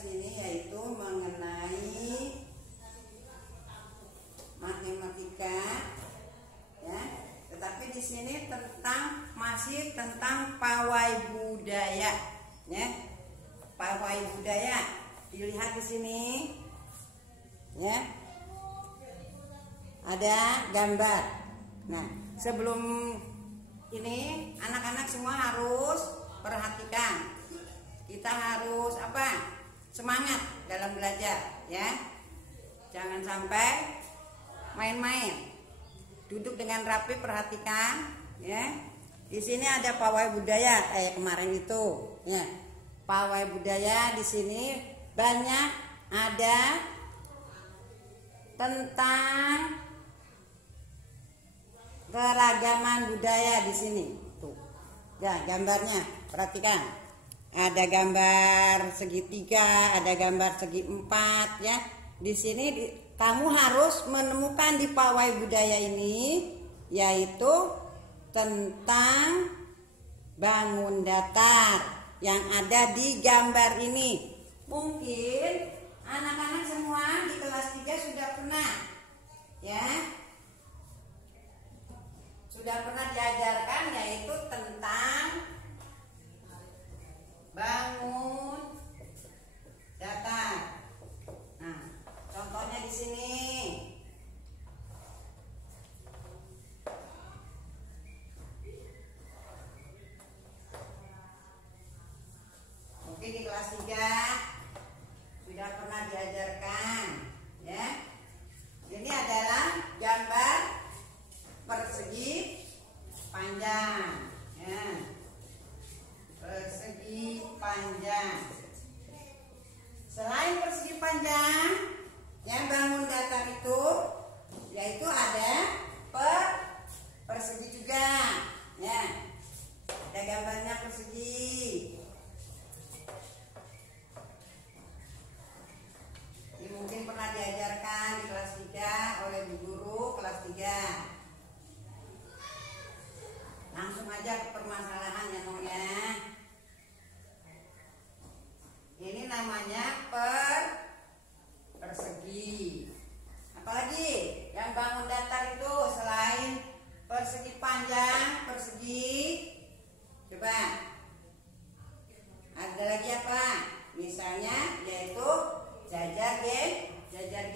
sini yaitu mengenai matematika, ya. Tetapi di sini masih tentang pawai budaya, ya. Pawai budaya dilihat di sini, ya. Ada gambar. Nah, sebelum ini anak-anak semua harus perhatikan. Kita harus semangat dalam belajar, ya. Jangan sampai main-main. Duduk dengan rapi, perhatikan, ya. Di sini ada pawai budaya kayak kemarin itu, ya. Pawai budaya di sini banyak ada tentang keragaman budaya di sini. Tuh. Ya, gambarnya perhatikan. Ada gambar segitiga, ada gambar segi empat, ya. Di sini kamu harus menemukan di pawai budaya ini yaitu tentang bangun datar yang ada di gambar ini. Mungkin anak-anak semua di kelas 3 sudah pernah, ya. Sudah pernah diajarkan yaitu tentang bangun datar. Nah, contohnya di sini. Mungkin di kelas 3 sudah pernah diajarkan, ya. Ini adalah gambar persegi panjang, ya. Persegi panjang. Selain persegi panjang, yang bangun datar itu yaitu ada persegi juga, ya. Ada gambarnya persegi. Ini mungkin pernah diajarkan di kelas 3 oleh Bu Guru kelas 3. Langsung aja ke permasalahan, ya, Nong, ya. Ini namanya persegi. Apalagi yang bangun datar itu selain persegi panjang, persegi, coba ada lagi apa? Misalnya yaitu jajar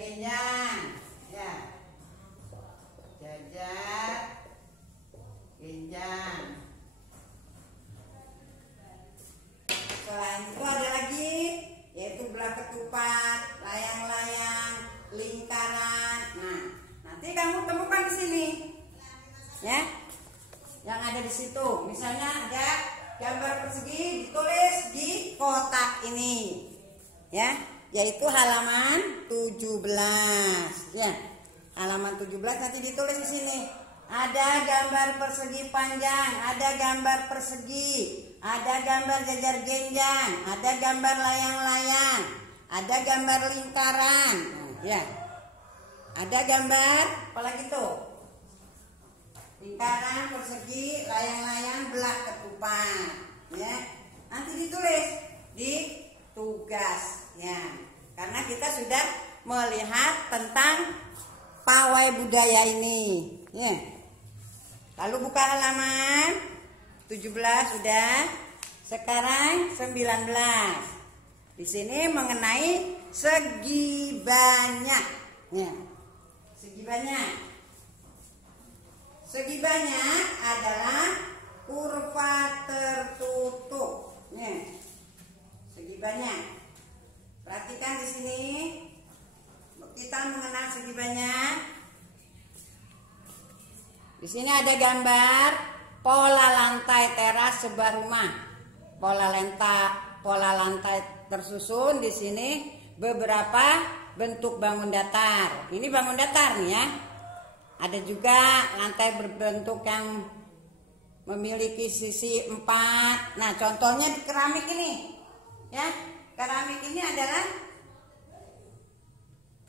genjang, ya. Jajar genjang. Selain itu ada lagi yaitu belah ketupat, layang-layang, lingkaran. Nah, nanti kamu temukan di sini, ya. Yang ada di situ. Misalnya ada gambar persegi ditulis di kotak ini, ya, yaitu halaman 17, ya. Halaman 17 nanti ditulis di sini. Ada gambar persegi panjang, ada gambar persegi, ada gambar jajar genjang, ada gambar layang-layang, ada gambar lingkaran, ya. Ada gambar apalagi tuh? Lingkaran, persegi, layang-layang, belah ketupat, ya. Nanti ditulis di tugas, ya. Karena kita sudah melihat tentang pawai budaya ini, ya. Lalu buka halaman 17 sudah. Sekarang 19. Di sini mengenai segi banyak, ya. Segi banyak. Segi banyak adalah kurva tertutup, ya. Segi banyak. Perhatikan di sini. Kita mengenal segi banyak. Di sini ada gambar pola lantai teras sebuah rumah. Pola lantai tersusun di sini beberapa bentuk bangun datar. Ini bangun datar nih, ya. Ada juga lantai berbentuk yang memiliki sisi 4. Nah, contohnya di keramik ini, ya. Keramik ini adalah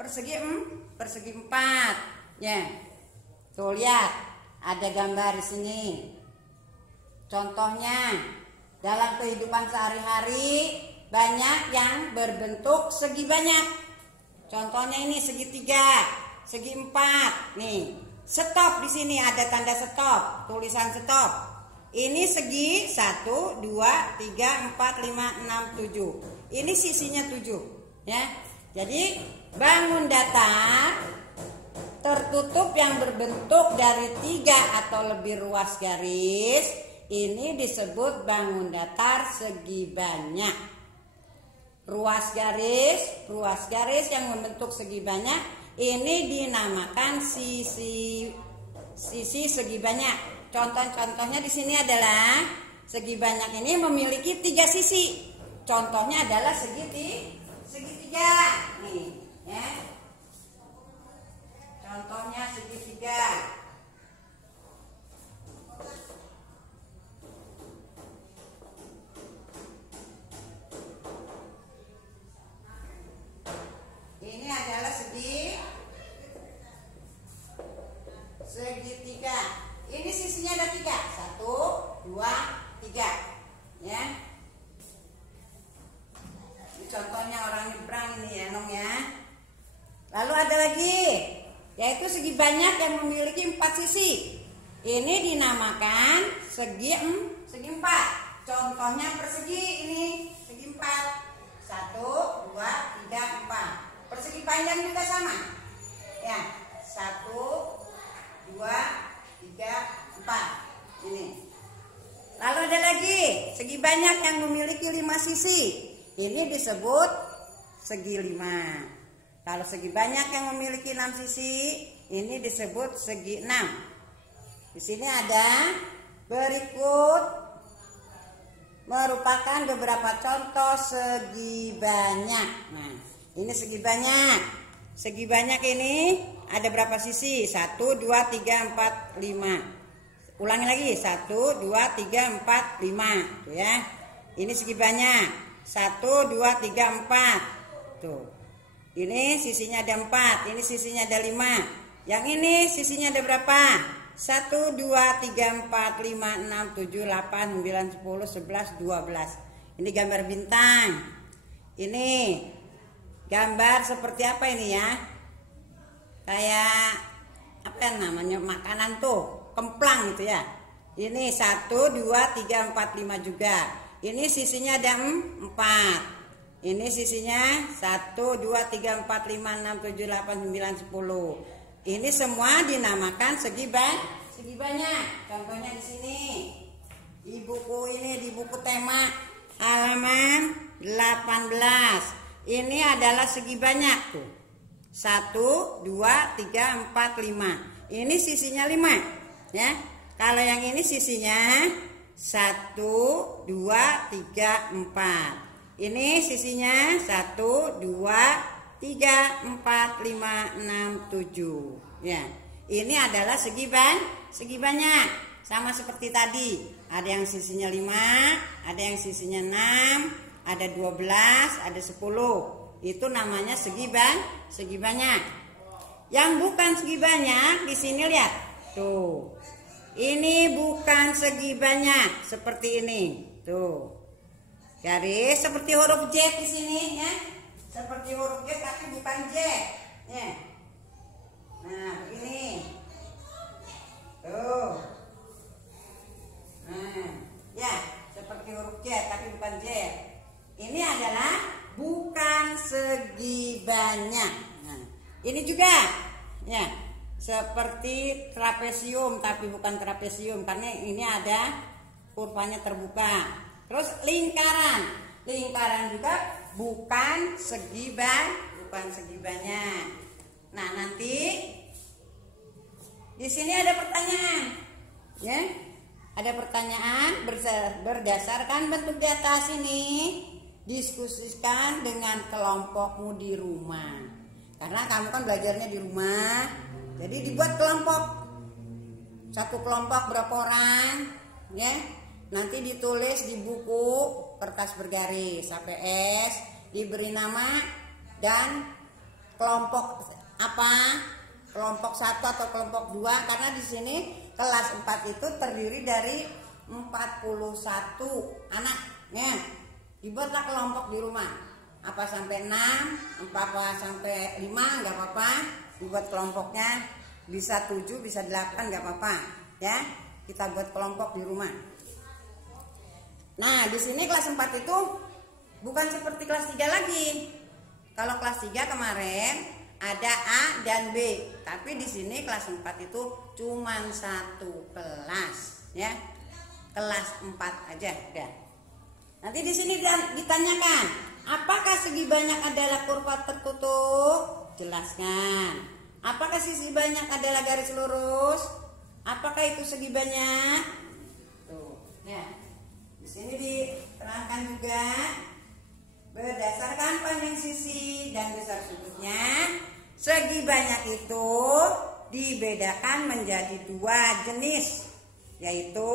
persegi 4, ya. Tuh, lihat. Ada gambar di sini. Contohnya dalam kehidupan sehari-hari banyak yang berbentuk segi banyak. Contohnya ini segitiga, segi 4. Nih, stop di sini ada tanda stop, tulisan stop. Ini segi 1, 2, 3, 4, 5, 6, 7. Ini sisinya 7, ya. Jadi bangun datar tertutup yang berbentuk dari 3 atau lebih ruas garis ini disebut bangun datar segi banyak. Ruas garis yang membentuk segi banyak ini dinamakan sisi segi banyak. Contoh-contohnya di sini adalah segi banyak ini memiliki 3 sisi. Contohnya adalah segitiga. Nih, ya. Contohnya segitiga. Ini adalah segitiga. Ini sisinya ada 3. 1, 2, 3. Ya. Ini contohnya orang nyebrang nih ya, Nong ya. Lalu ada lagi, yaitu segi banyak yang memiliki 4 sisi. Ini dinamakan segi 4. Contohnya persegi ini, segi 4. 1, 2, 3, 4. Persegi panjang juga sama. Ya, 1, 2, 3, 4. Ini. Lalu ada lagi, segi banyak yang memiliki 5 sisi. Ini disebut segi 5. Kalau segi banyak yang memiliki 6 sisi, ini disebut segi 6. Di sini ada berikut merupakan beberapa contoh segi banyak. Nah, ini segi banyak. Segi banyak ini ada berapa sisi? 1, 2, 3, 4, 5. Ulangi lagi, 1, 2, 3, 4, 5. Tuh ya. Ini segi banyak. 1, 2, 3, 4. Tuh. Ini sisinya ada 4, ini sisinya ada 5. Yang ini sisinya ada berapa? 1, 2, 3, 4, 5, 6, 7, 8, 9, 10, 11, 12. Ini gambar bintang. Ini gambar seperti apa ini ya? Kayak apa yang namanya makanan tuh, kemplang gitu ya. Ini 1, 2, 3, 4, 5 juga. Ini sisinya ada 4. Ini sisinya 1, 2, 3, 4, 5, 6, 7, 8, 9, 10. Ini semua dinamakan segi banyak. Contohnya di sini. Di buku ini, di buku tema halaman 18. Ini adalah segi banyak tuh. 1, 2, 3, 4, 5. Ini sisinya 5, ya. Kalau yang ini sisinya 1, 2, 3, 4. Ini sisinya 1, 2, 3, 4, 5, 6, 7. Ya. Ini adalah segi banyak. Sama seperti tadi. Ada yang sisinya 5, ada yang sisinya 6, ada 12, ada 10. Itu namanya segi banyak. Yang bukan segi banyak di sini lihat. Tuh. Ini bukan segi banyak seperti ini. Tuh. Garis seperti huruf J di sini ya. Seperti huruf J tapi bukan J. Ya. Nah, begini. Tuh. Nah, ya, seperti huruf J tapi bukan J. Ini adalah bukan segi banyak. Nah, ini juga ya, seperti trapesium tapi bukan trapesium karena ini ada kurvanya terbuka. Terus lingkaran juga bukan segi banyak. Nah, nanti di sini ada pertanyaan, ya. Ada pertanyaan berdasarkan bentuk di atas ini. Diskusikan dengan kelompokmu di rumah. Karena kamu kan belajarnya di rumah. Jadi dibuat kelompok. Satu kelompok berapa orang, ya. Nanti ditulis di buku kertas bergaris APS, diberi nama dan kelompok apa, kelompok 1 atau kelompok 2, karena di sini kelas 4 itu terdiri dari 41 anak ya. Dibuatlah kelompok di rumah. Apa sampai 6, apa sampai 5 nggak apa-apa. Dibuat kelompoknya, bisa 7, bisa 8 nggak apa-apa, ya. Kita buat kelompok di rumah. Nah, di sini kelas 4 itu bukan seperti kelas 3 lagi. Kalau kelas 3 kemarin ada A dan B, tapi di sini kelas 4 itu cuma 1 kelas, ya. Kelas 4 aja, udah. Nanti di sini ditanyakan, apakah segi banyak adalah kurva tertutup? Jelaskan. Apakah sisi banyak adalah garis lurus? Apakah itu segi banyak? Tuh, ya. Di sini diterangkan juga berdasarkan panjang sisi dan besar sudutnya, segi banyak itu dibedakan menjadi 2 jenis, yaitu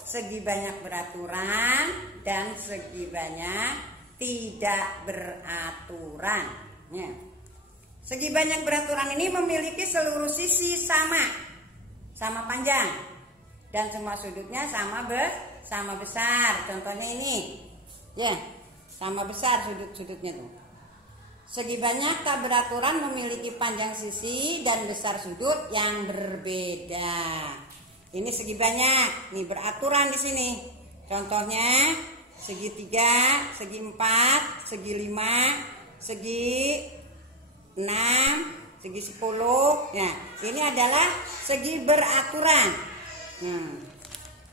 segi banyak beraturan dan segi banyak tidak beraturan. Ya. Segi banyak beraturan ini memiliki seluruh sisi sama panjang dan semua sudutnya sama besar. Contohnya ini, ya, sama besar sudut-sudutnya tuh. Segi banyak tak beraturan memiliki panjang sisi dan besar sudut yang berbeda. Ini segi banyak, nih beraturan di sini. Contohnya segi 3, segi 4, segi 5, segi 6, segi 10. Nah, ini adalah segi beraturan.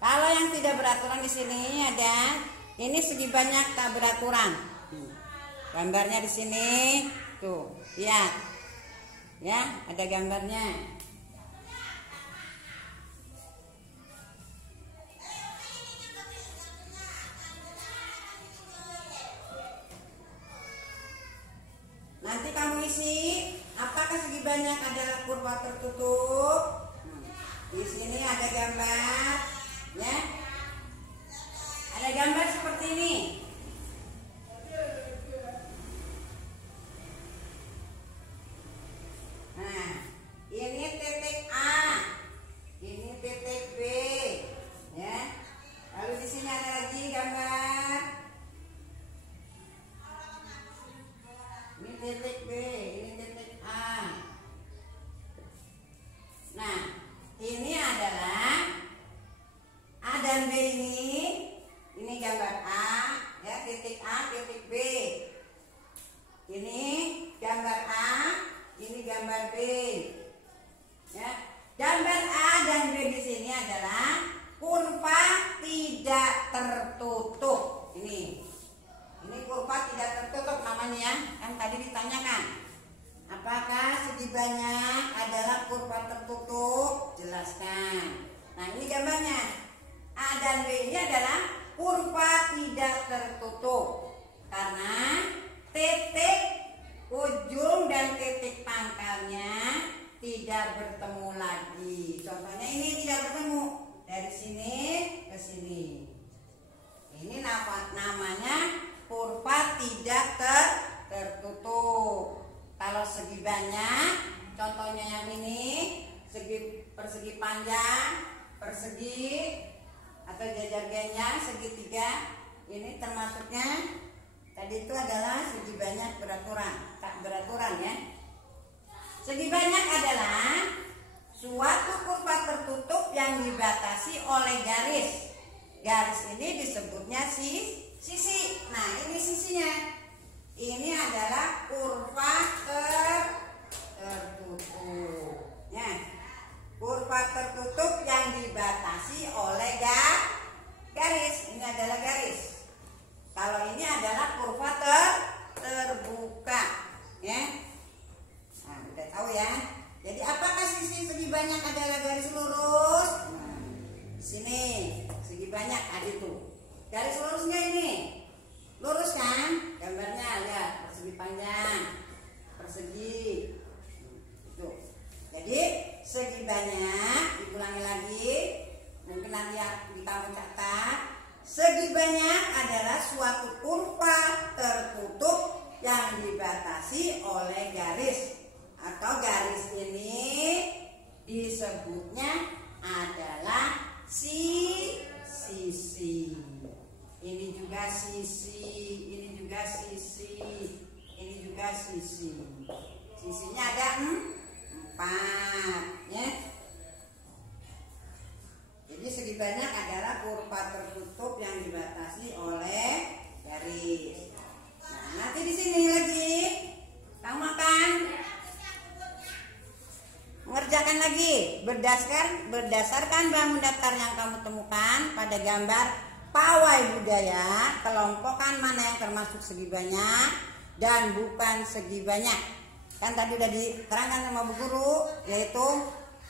Kalau yang tidak beraturan di sini ada, ini segi banyak tak beraturan. Gambarnya di sini, tuh, lihat, ya, ada gambarnya. Nanti kamu isi, apakah segi banyak adalah kurva tertutup? Di sini ada gambar, ya. Ada gambar seperti ini. Nah, ini titik A, ini titik B, ya. Lalu di sini ada lagi gambar. Ini titik B, ini titik A. Nah, ini adalah A dan B ini gambar A, ya, titik A, titik B. Ini gambar A, ini gambar B. Ya, gambar A dan B di sini adalah kurva tidak tertutup. Ini kurva tidak tertutup namanya, ya. Kan tadi ditanyakan, apakah segi banyak adalah kurva tertutup? Jelaskan. Nah, ini gambarnya. A dan B ini adalah kurva tidak tertutup karena titik ujung dan titik pangkalnya tidak bertemu lagi. Contohnya ini tidak bertemu dari sini ke sini. Ini namanya kurva tidak tertutup. Kalau segi banyak, contohnya yang ini, persegi panjang, persegi atau jajar genjang, segitiga, ini termasuknya tadi itu adalah segi banyak beraturan, tak beraturan, ya. Segi banyak adalah suatu kurva tertutup yang dibatasi oleh garis. Garis ini disebutnya sisi. Nah, ini sisinya. Ini adalah kurva tertutup. Ya. Kurva tertutup yang dibatasi oleh garis. Ini adalah garis. Kalau ini adalah kurva terbuka, ya. Nah, udah tahu ya. Jadi apakah sisi segi banyak adalah garis lurus? Nah, sini segi banyak ada itu. Garis lurusnya ini. Lurus kan? Gambarnya lihat, persegi panjang, persegi. Itu. Jadi segi banyak, diulangi lagi, mungkin nanti kamu catat. Segi banyak adalah suatu kurva tertutup yang dibatasi oleh garis, atau garis ini disebutnya adalah sisi. ini juga sisi, ini juga sisi, ini juga sisi. Sisinya ada 4 ya. Jadi segi banyak adalah kurva tertutup yang dibatasi oleh garis. Nah, nanti di sini lagi kamu akan mengerjakan lagi berdasarkan bangun datar yang kamu temukan pada gambar pawai budaya. Kelompokkan mana yang termasuk segi banyak dan bukan segi banyak. Kan tadi udah diterangkan sama Bu Guru, yaitu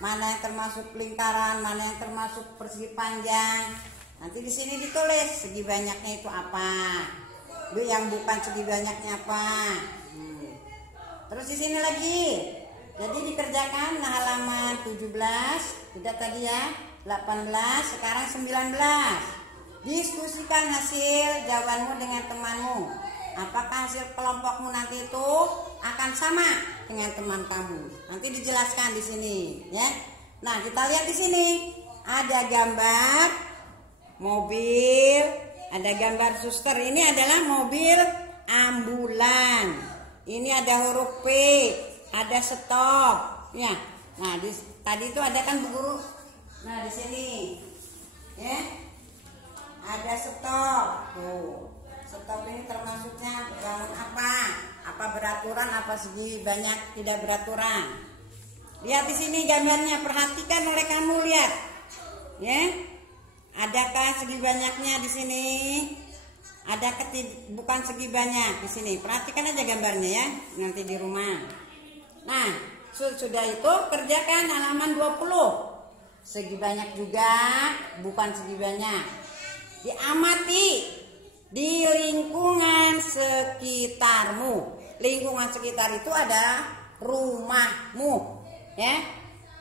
mana yang termasuk lingkaran, mana yang termasuk persegi panjang. Nanti di sini ditulis segi banyaknya itu apa, yang bukan segi banyaknya apa. Terus di sini lagi. Jadi dikerjakan halaman 17, udah tadi ya, 18, sekarang 19. Diskusikan hasil jawabanmu dengan temanmu. Apakah hasil kelompokmu nanti itu akan sama dengan teman kamu? Nanti dijelaskan di sini, ya. Nah, kita lihat di sini ada gambar mobil, ada gambar suster. Ini adalah mobil ambulan. Ini ada huruf P. Ada stop, ya. Nah, tadi itu ada kan Bu Guru. Nah, di sini, ya, ada stop. Tuh, stop ini termasuknya bangun apa? Apa beraturan? Apa segi banyak tidak beraturan? Lihat di sini gambarnya. Perhatikan oleh kamu, lihat, ya. Adakah segi banyaknya di sini? Ada bukan segi banyak di sini. Perhatikan aja gambarnya ya. Nanti di rumah. Nah, sudah itu kerjakan halaman 20. Segi banyak juga, bukan segi banyak. Diamati di lingkungan sekitarmu. Lingkungan sekitar itu ada rumahmu, ya.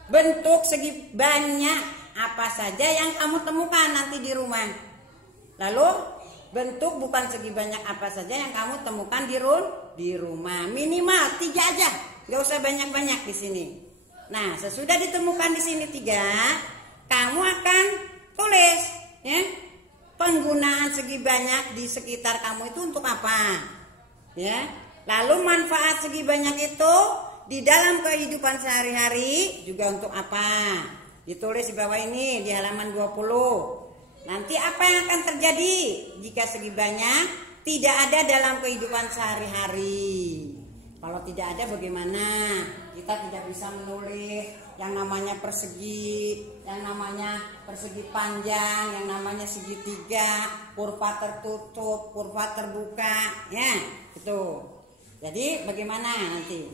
Bentuk segi banyak apa saja yang kamu temukan nanti di rumah. Lalu bentuk bukan segi banyak apa saja yang kamu temukan di rumah. Minimal 3 aja. Gak usah banyak-banyak di sini. Nah, sesudah ditemukan di sini 3, kamu akan tulis, ya, penggunaan segi banyak di sekitar kamu itu untuk apa, ya. Lalu manfaat segi banyak itu di dalam kehidupan sehari-hari juga untuk apa? Ditulis di bawah ini di halaman 20. Nanti apa yang akan terjadi jika segi banyak tidak ada dalam kehidupan sehari-hari? Kalau tidak ada bagaimana? Kita tidak bisa menulis yang namanya persegi, yang namanya persegi panjang, yang namanya segitiga, kurva tertutup, kurva terbuka, ya, itu. Jadi bagaimana nanti?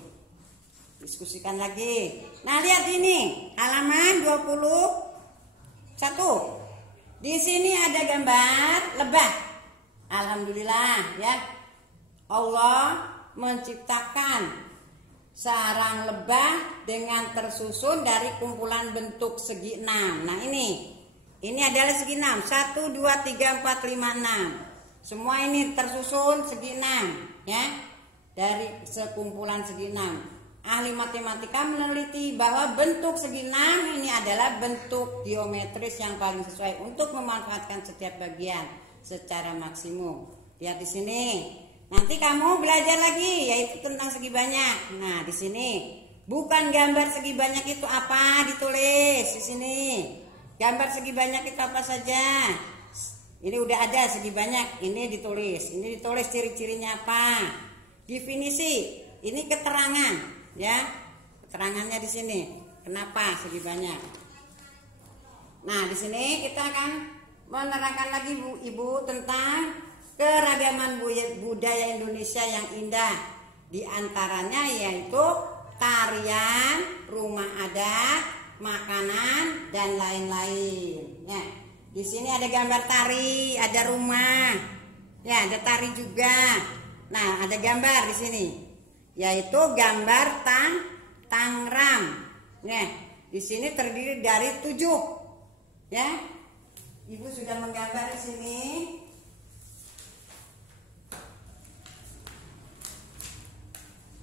Diskusikan lagi. Nah, lihat ini halaman 21. Di sini ada gambar lebah. Alhamdulillah, ya. Allah menciptakan sarang lebah dengan tersusun dari kumpulan bentuk segi 6. Nah, ini adalah segi 6. 1, 2, 3, 4, 5, 6. Semua ini tersusun segi 6, ya. Dari sekumpulan segi 6. Ahli matematika meneliti bahwa bentuk segi 6 ini adalah bentuk geometris yang paling sesuai untuk memanfaatkan setiap bagian secara maksimum. Lihat di sini. Nanti kamu belajar lagi yaitu tentang segi banyak. Nah, di sini bukan gambar segi banyak itu apa, ditulis di sini. Gambar segi banyak itu apa saja. Ini udah ada segi banyak, ini ditulis. Ini ditulis ciri-cirinya apa. Definisi, ini keterangan, ya. Keterangannya di sini. Kenapa segi banyak? Nah, di sini kita akan menerangkan lagi Ibu tentang keragaman budaya Indonesia yang indah. Di antaranya yaitu tarian, rumah adat, makanan, dan lain-lain. Ya, di sini ada gambar tari, ada rumah, ya, ada tari juga. Nah, ada gambar di sini, yaitu gambar Tangram. Ya, di sini terdiri dari 7. Ya, Ibu sudah menggambar di sini.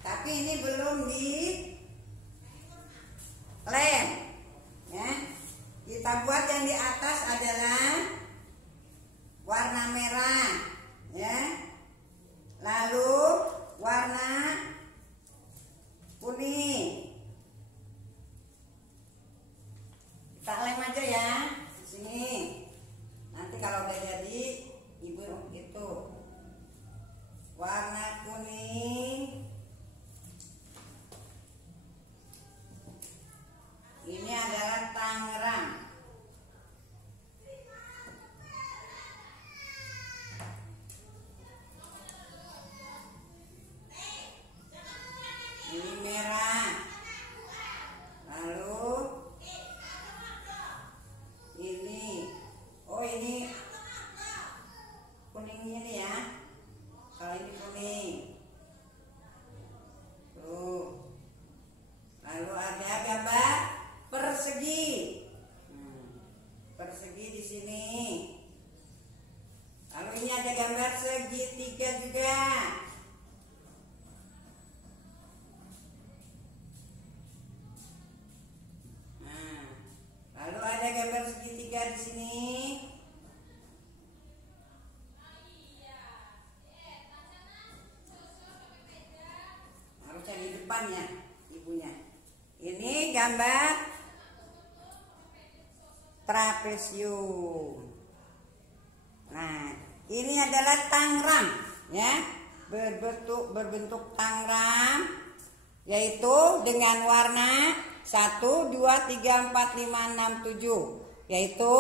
Tapi ini belum di lem, ya. Kita buat yang di atas adalah warna merah. depannya ibunya. Ini gambar trapesium. Nah, ini adalah tangram ya, berbentuk tangram, yaitu dengan warna 1, 2, 3, 4, 5, 6, 7. Yaitu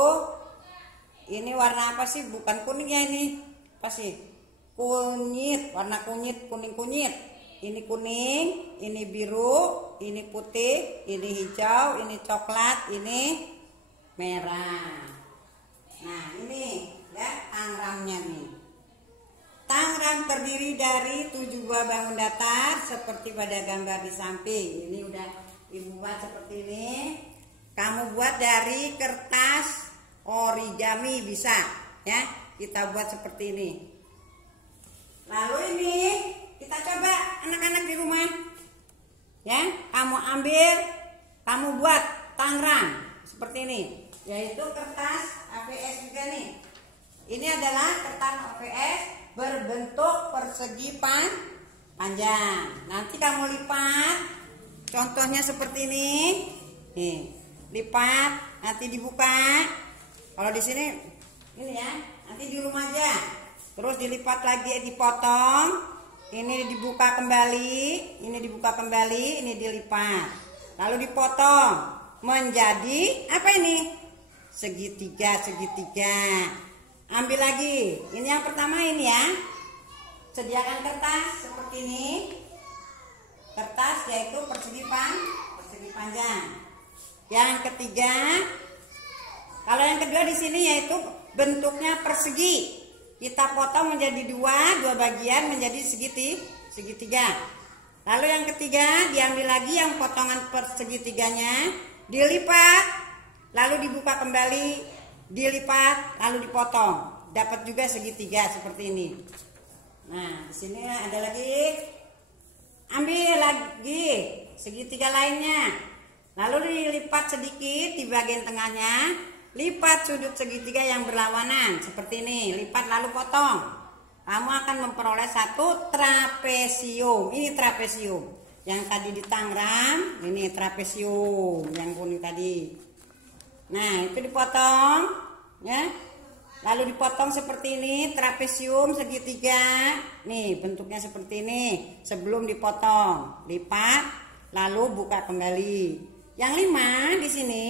ini warna apa sih? Bukan kuning ya, ini apa sih? Kunyit, warna kunyit, kuning. Ini kuning, ini biru, ini putih, ini hijau, ini coklat, ini merah. Nah, ini ya tangramnya nih. Tangram terdiri dari 7 buah bangun datar seperti pada gambar di samping. Ini udah ibu buat seperti ini. Kamu buat dari kertas origami bisa ya. Kita buat seperti ini. Lalu ini kita coba anak-anak di rumah. Ya, kamu ambil, kamu buat tangram seperti ini. Yaitu kertas ABS juga nih. Ini adalah kertas ABS berbentuk persegi panjang. Nanti kamu lipat. Contohnya seperti ini. Nih, lipat, nanti dibuka. Kalau di sini ini ya, nanti di rumah aja. Terus dilipat lagi, dipotong. Ini dibuka kembali, ini dibuka kembali, ini dilipat. Lalu dipotong menjadi apa ini? Segitiga. Ambil lagi. Ini yang pertama ini ya. Sediakan kertas seperti ini. Kertas yaitu persegi panjang. Yang ketiga, kalau yang kedua di sini yaitu bentuknya persegi. Kita potong menjadi dua bagian menjadi segitiga. Lalu yang ketiga, diambil lagi yang potongan persegitiganya, dilipat, lalu dibuka kembali, dilipat, lalu dipotong. Dapat juga segitiga seperti ini. Nah, di sini ada lagi. Ambil lagi segitiga lainnya. Lalu dilipat sedikit di bagian tengahnya. Lipat sudut segitiga yang berlawanan seperti ini. Lipat lalu potong. Kamu akan memperoleh satu trapesium. Ini trapesium. Yang tadi ditangram, ini trapesium yang kuning tadi. Nah, itu dipotong ya. Lalu dipotong seperti ini, trapesium segitiga. Nih, bentuknya seperti ini. Sebelum dipotong, lipat lalu buka kembali. Yang 5 di sini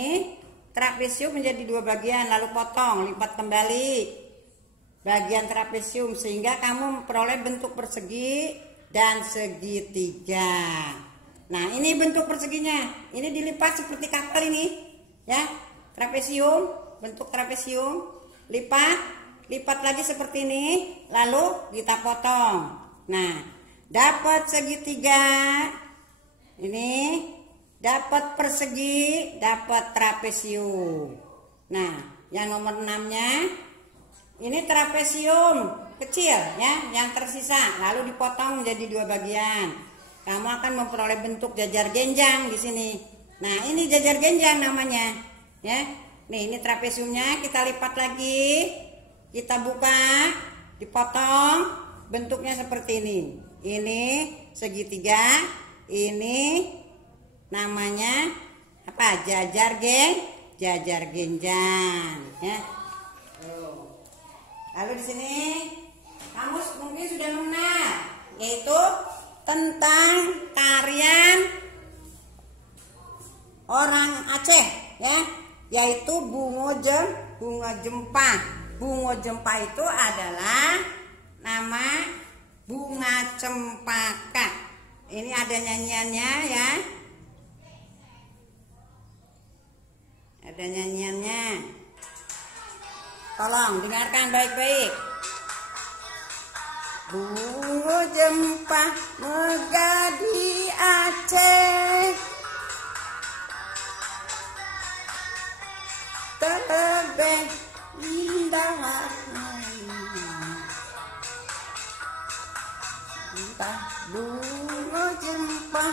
trapesium menjadi 2 bagian, lalu potong, lipat kembali bagian trapesium sehingga kamu memperoleh bentuk persegi dan segitiga. Nah, ini bentuk perseginya. Ini dilipat seperti kapal ini, ya. Trapesium, bentuk trapesium. Lipat lagi seperti ini, lalu kita potong. Nah, dapat segitiga. Ini dapat persegi, dapat trapesium. Nah, yang nomor 6-nya ini trapesium kecil ya, yang tersisa lalu dipotong menjadi 2 bagian. Kamu akan memperoleh bentuk jajar genjang di sini. Nah, ini jajar genjang namanya, ya. Nih, ini trapesiumnya, kita lipat lagi, kita buka, dipotong, bentuknya seperti ini. Ini segitiga, ini namanya apa? Jajar genjang, ya. Lalu di sini kamu mungkin sudah mengenal, yaitu tentang tarian orang Aceh, ya, yaitu bungo jempa. Bungo jempa itu adalah nama bunga cempaka. Ini ada nyanyiannya ya. Ada nyanyiannya. Tolong dengarkan baik-baik. Bungo jempa megah di Aceh, terlebih indah bungo jempa.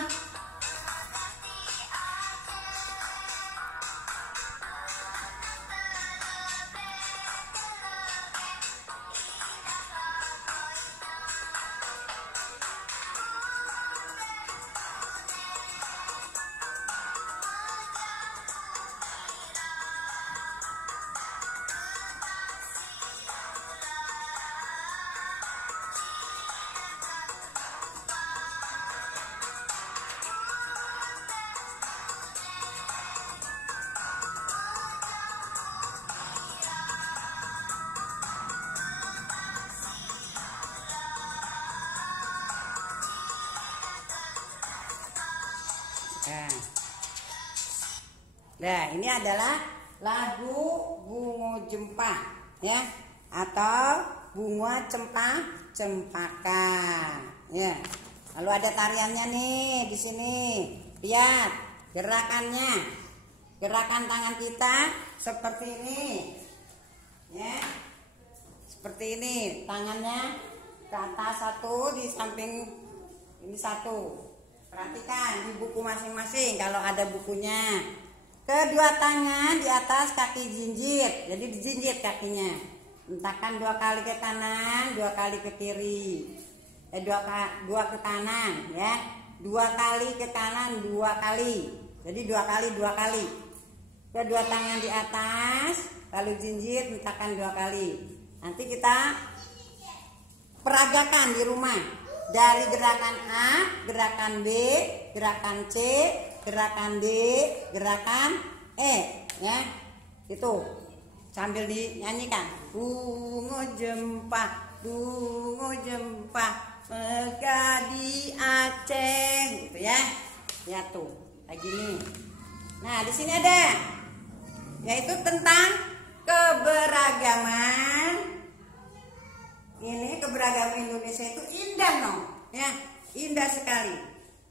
Nah, ini adalah lagu Bunga Jempah ya, atau bunga cempaka ya. Lalu ada tariannya nih di sini. Lihat gerakannya. Gerakan tangan kita seperti ini. Ya. Seperti ini, tangannya ke atas satu, di samping ini satu. Perhatikan di buku masing-masing kalau ada bukunya. Kedua tangan di atas kaki jinjit, jadi dijinjit kakinya. Hentakkan 2 kali ke kanan, 2 kali ke kiri. Dua ke kanan ya. 2 kali ke kanan, 2 kali. Jadi 2 kali, 2 kali. Kedua tangan di atas, lalu jinjit, hentakkan 2 kali. Nanti kita peragakan di rumah. Dari gerakan A, gerakan B, gerakan C, gerakan D, gerakan E ya. Itu sambil dinyanyikan. Bunga jempah, bunga jempah, megah di Aceh gitu ya. Ya tuh, kayak gini. Nah, di sini ada yaitu tentang keberagaman. Ini keberagaman Indonesia itu indah no, ya, indah sekali.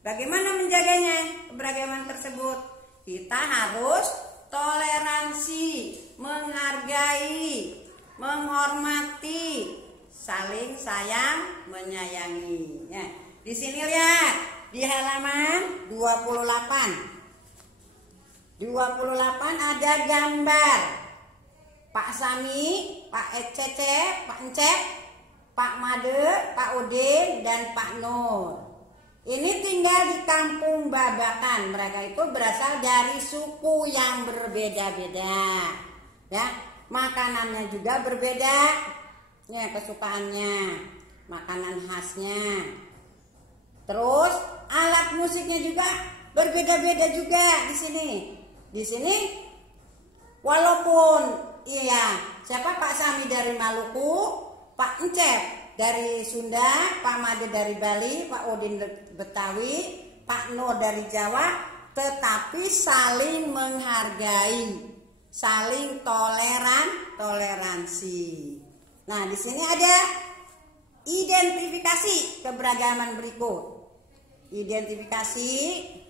Bagaimana menjaganya keberagaman tersebut? Kita harus toleransi, menghargai, menghormati, saling sayang, menyayangi. Ya. Di sini lihat di halaman 28. 28 ada gambar Pak Sami, Pak Cece, Pak Encep, Pak Made, Pak Udin, dan Pak Nur. Ini tinggal di kampung Babakan. Mereka itu berasal dari suku yang berbeda-beda. Ya, makanannya juga berbeda. Ya, kesukaannya, makanan khasnya. Terus alat musiknya juga berbeda-beda juga di sini. Di sini, walaupun iya, siapa Pak Sami dari Maluku, Pak Encep dari Sunda, Pak Made dari Bali, Pak Udin Betawi, Pak Nur dari Jawa, tetapi saling menghargai, saling toleransi. Nah, di sini ada identifikasi keberagaman berikut. Identifikasi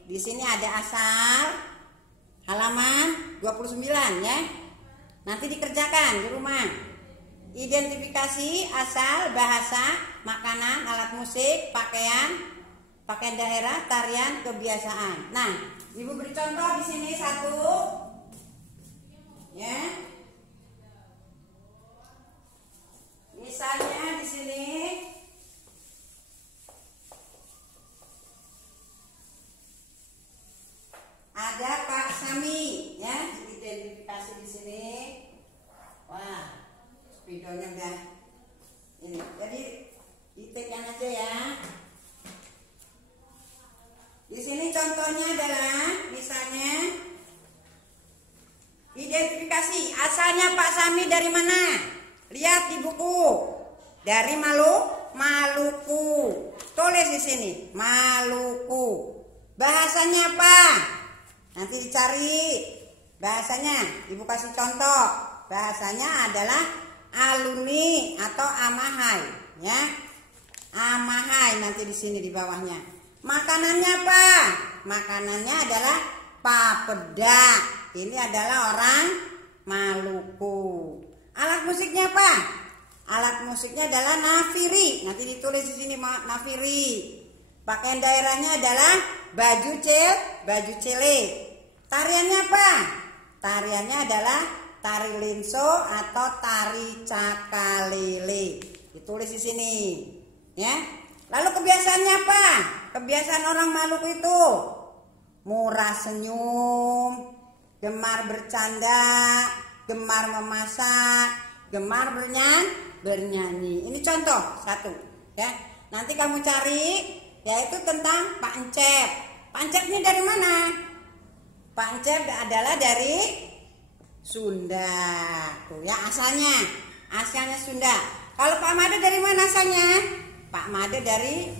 di sini ada asal halaman 29 ya. Nanti dikerjakan di rumah. Identifikasi asal, bahasa, makanan, alat musik, pakaian daerah, tarian, kebiasaan. Nah, Ibu beri contoh di sini satu. Ya. Misalnya di sini ada Pak Sami, ya, identifikasi di sini. Wah, videonya udah ini. Jadi ditekan aja ya. Di sini contohnya adalah misalnya identifikasi asalnya Pak Sami dari mana? Lihat di buku. Dari Maluku. Tulis di sini, Maluku. Bahasanya apa? Nanti dicari bahasanya. Ibu kasih contoh. Bahasanya adalah aluni atau amahai, ya. Amahai nanti di sini di bawahnya. Makanannya apa? Makanannya adalah papeda. Ini adalah orang Maluku. Alat musiknya apa? Alat musiknya adalah nafiri. Nanti ditulis di sini nafiri. Pakaian daerahnya adalah baju cele. Tariannya apa? Tariannya adalah tari linso atau tari cakalele. Ditulis di sini, ya. Lalu kebiasaannya apa? Kebiasaan orang Maluku itu murah senyum, gemar bercanda, gemar memasak, gemar bernyanyi. Ini contoh satu, ya. Nanti kamu cari, yaitu tentang Pak Encep. Pak Encep ini dari mana? Pak Encep adalah dari Sunda. Tuh ya, asalnya Sunda. Kalau Pak Made dari mana asalnya? Pak Made dari